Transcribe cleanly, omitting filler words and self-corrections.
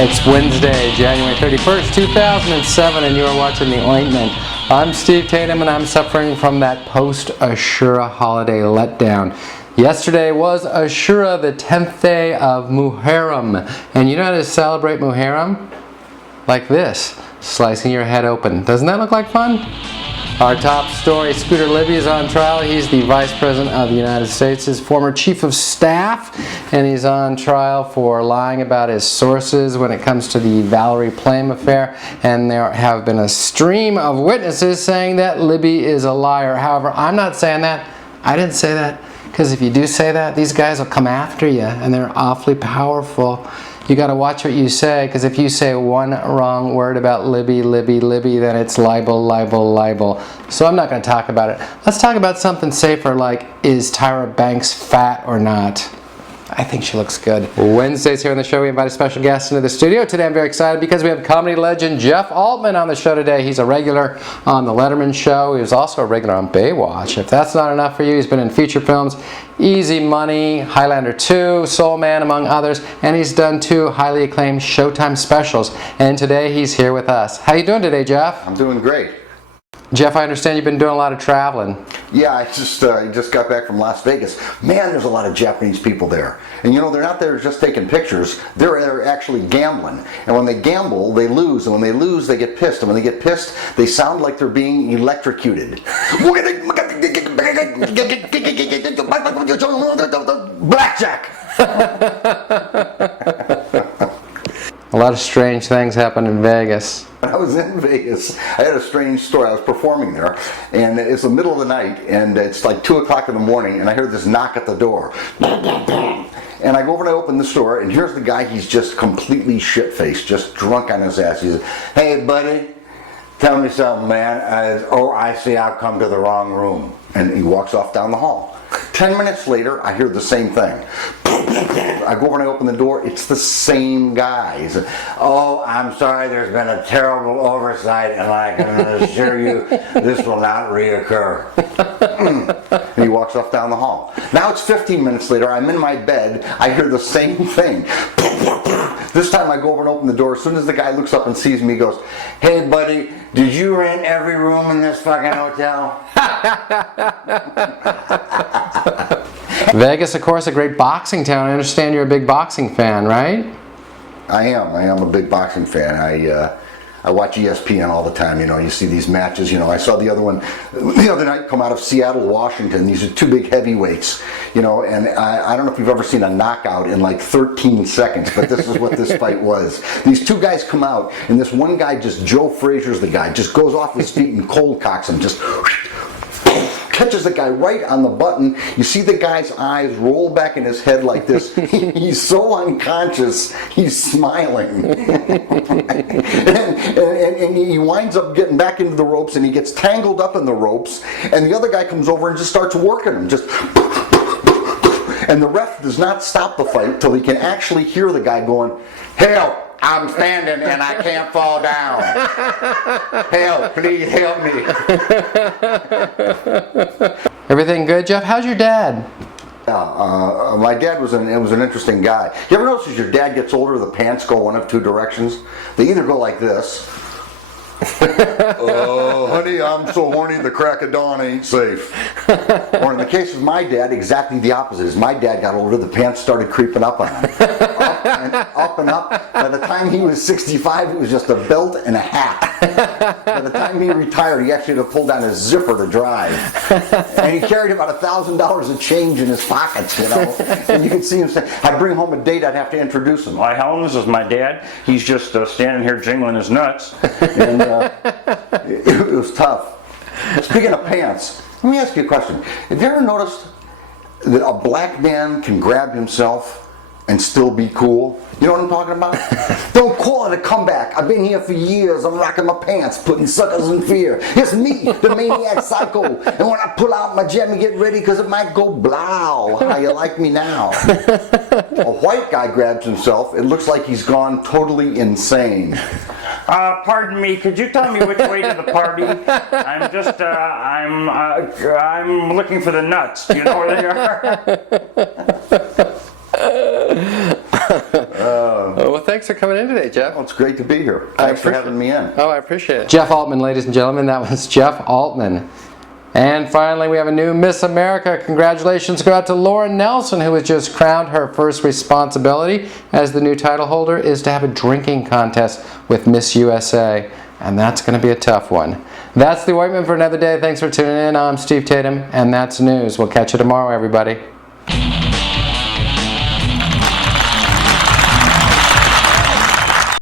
It's Wednesday, January 31st, 2007, and you are watching The Ointment. I'm Steve Tatum, and I'm suffering from that post-Ashura holiday letdown. Yesterday was Ashura, the 10th day of Muharram. And you know how to celebrate Muharram? Like this, slicing your head open. Doesn't that look like fun? Our top story, Scooter Libby is on trial. He's the Vice President of the United States, his former Chief of Staff, and he's on trial for lying about his sources when it comes to the Valerie Plame affair. And there have been a stream of witnesses saying that Libby is a liar. However, I'm not saying that. I didn't say that, because if you do say that, these guys will come after you, and they're awfully powerful. You got to watch what you say, because if you say one wrong word about Libby, then it's libel, libel, libel. So I'm not going to talk about it. Let's talk about something safer, like, is Tyra Banks fat or not? I think she looks good. Wednesdays here on the show, we invite a special guest into the studio. Today I'm very excited because we have comedy legend Jeff Altman on the show today. He's a regular on The Letterman Show. He was also a regular on Baywatch. If that's not enough for you, he's been in feature films, Easy Money, Highlander 2, Soul Man, among others, and he's done 2 highly acclaimed Showtime specials. And today he's here with us. How you doing today, Jeff? I'm doing great. Jeff, I understand you've been doing a lot of traveling. Yeah, I just got back from Las Vegas. Man, there's a lot of Japanese people there. And you know, they're not there just taking pictures. They're actually gambling. And when they gamble, they lose. And when they lose, they get pissed. And when they get pissed, they sound like they're being electrocuted. Blackjack! A lot of strange things happen in Vegas. When I was in Vegas, I had a strange story. I was performing there, and it's the middle of the night, and it's like 2 o'clock in the morning, and I hear this knock at the door. And I go over and I open the store, and here's the guy. He's just completely shit-faced, just drunk on his ass. He says, "Hey, buddy, tell me something, man." I see I've come to the wrong room." And he walks off down the hall. 10 minutes later, I hear the same thing. I go over and I open the door. It's the same guy. He said, "Oh, I'm sorry, there's been a terrible oversight, and I can assure you this will not reoccur." And he walks off down the hall. Now it's 15 minutes later. I'm in my bed. I hear the same thing. This time I go over and open the door. As soon as the guy looks up and sees me, he goes, "Hey, buddy, did you rent every room in this fucking hotel?" Vegas, of course, a great boxing town. I understand you're a big boxing fan, right? I am a big boxing fan. I watch ESPN all the time. You know, you see these matches. You know, I saw the other one the other night come out of Seattle, Washington. These are 2 big heavyweights. You know, and I don't know if you've ever seen a knockout in like 13 seconds, but this is what this fight was. These 2 guys come out, and this one guy, just Joe Frazier's the guy, just goes off his feet and cold cocks him, just catches the guy right on the button. You see the guy's eyes roll back in his head like this. He's so unconscious, he's smiling. and he winds up getting back into the ropes, and he gets tangled up in the ropes, and the other guy comes over and just starts working him. And the ref does not stop the fight till he can actually hear the guy going, "Help! I'm standing and I can't fall down. Help, please help me." Everything good, Jeff? How's your dad? My dad was an interesting guy. You ever notice as your dad gets older, the pants go one of 2 directions? They either go like this. "Oh, honey, I'm so horny, the crack of dawn ain't safe." Or in the case of my dad, exactly the opposite. As my dad got older, the pants started creeping up on him. Up and up and up. By the time he was 65, it was just a belt and a hat. By the time he retired, he actually had to pull down his zipper to drive. And he carried about $1,000 of change in his pockets, you know. And you could see him say, I'd bring home a date, I'd have to introduce him. "Hi, Helen, this is my dad. He's just standing here jingling his nuts." And it was tough. Speaking of pants, let me ask you a question. Have you ever noticed that a black man can grab himself and still be cool? You know what I'm talking about? Don't call it a comeback. I've been here for years. I'm rocking my pants, putting suckers in fear. It's me, the maniac psycho. And when I pull out my jammy, get ready, because it might go blow. How you like me now? A white guy grabs himself. It looks like he's gone totally insane. Pardon me, could you tell me which way to the party? I'm just, I'm looking for the nuts. Do you know where they are? Well, thanks thanks for coming in today, Jeff. Well, it's great to be here. Thanks for having me in. Oh, I appreciate it. Jeff Altman, ladies and gentlemen. That was Jeff Altman. And finally, we have a new Miss America. Congratulations go out to Lauren Nelson, who was just crowned. Her first responsibility as the new title holder is to have a drinking contest with Miss USA. And that's going to be a tough one. That's the ointment for another day. Thanks for tuning in. I'm Steve Tatum, and that's news. We'll catch you tomorrow, everybody.